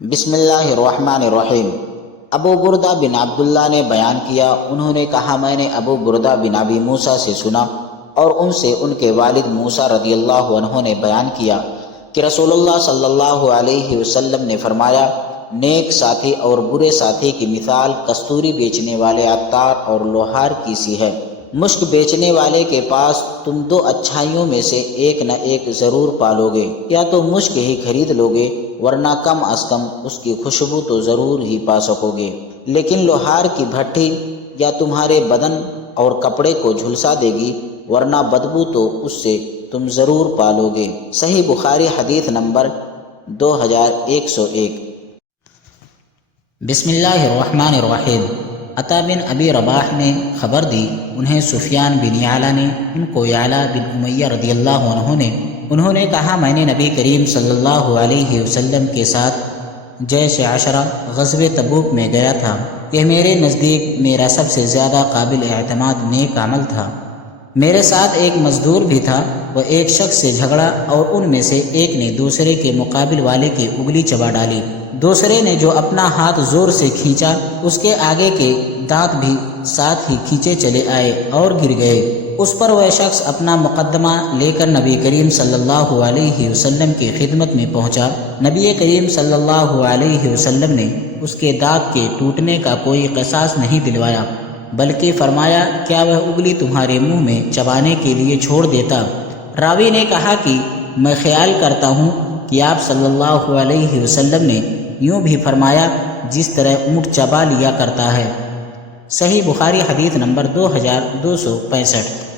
بسم اللہ الرحمن الرحیم۔ ابو بردہ بن عبداللہ نے بیان کیا، انہوں نے کہا میں نے ابو بردہ بن ابی موسیٰ سے سنا اور ان سے ان کے والد موسیٰ رضی اللہ عنہ نے بیان کیا کہ رسول اللہ صلی اللہ علیہ وسلم نے فرمایا، نیک ساتھی اور برے ساتھی کی مثال کستوری بیچنے والے عطار اور لوہار کی سی ہے۔ مشک بیچنے والے کے پاس تم دو اچھائیوں میں سے ایک نہ ایک ضرور پالو گے، یا تو مشک ہی خرید لو گے ورنہ کم از کم اس کی خوشبو تو ضرور ہی پا سکو گے، لیکن لوہار کی بھٹی یا تمہارے بدن اور کپڑے کو جھلسا دے گی ورنہ بدبو تو اس سے تم ضرور پالو گے۔ صحیح بخاری حدیث نمبر 2101۔ بسم اللہ الرحمن الرحیم۔ عطا بن ابی رباح نے خبر دی، انہیں سفیان بن یعلا نے، ان کو یعلا بن امیہ رضی اللہ عنہ انہوں نے کہا میں نے نبی کریم صلی اللہ علیہ وسلم کے ساتھ جیش عشرہ غزوہ تبوک میں گیا تھا۔ یہ میرے نزدیک میرا سب سے زیادہ قابل اعتماد نیک عمل تھا۔ میرے ساتھ ایک مزدور بھی تھا، وہ ایک شخص سے جھگڑا اور ان میں سے ایک نے دوسرے کے مقابل والے کی انگلی چبا ڈالی۔ دوسرے نے جو اپنا ہاتھ زور سے کھینچا، اس کے آگے کے دانت بھی ساتھ ہی کھینچے چلے آئے اور گر گئے۔ اس پر وہ شخص اپنا مقدمہ لے کر نبی کریم صلی اللہ علیہ وسلم کی خدمت میں پہنچا۔ نبی کریم صلی اللہ علیہ وسلم نے اس کے دانت کے ٹوٹنے کا کوئی قصاص نہیں دلوایا، بلکہ فرمایا کیا وہ انگلی تمہارے منہ میں چبانے کے لیے چھوڑ دیتا؟ راوی نے کہا کہ میں خیال کرتا ہوں کہ آپ صلی اللہ علیہ وسلم نے یوں بھی فرمایا جس طرح اونٹ چبا لیا کرتا ہے۔ صحیح بخاری حدیث نمبر 2265۔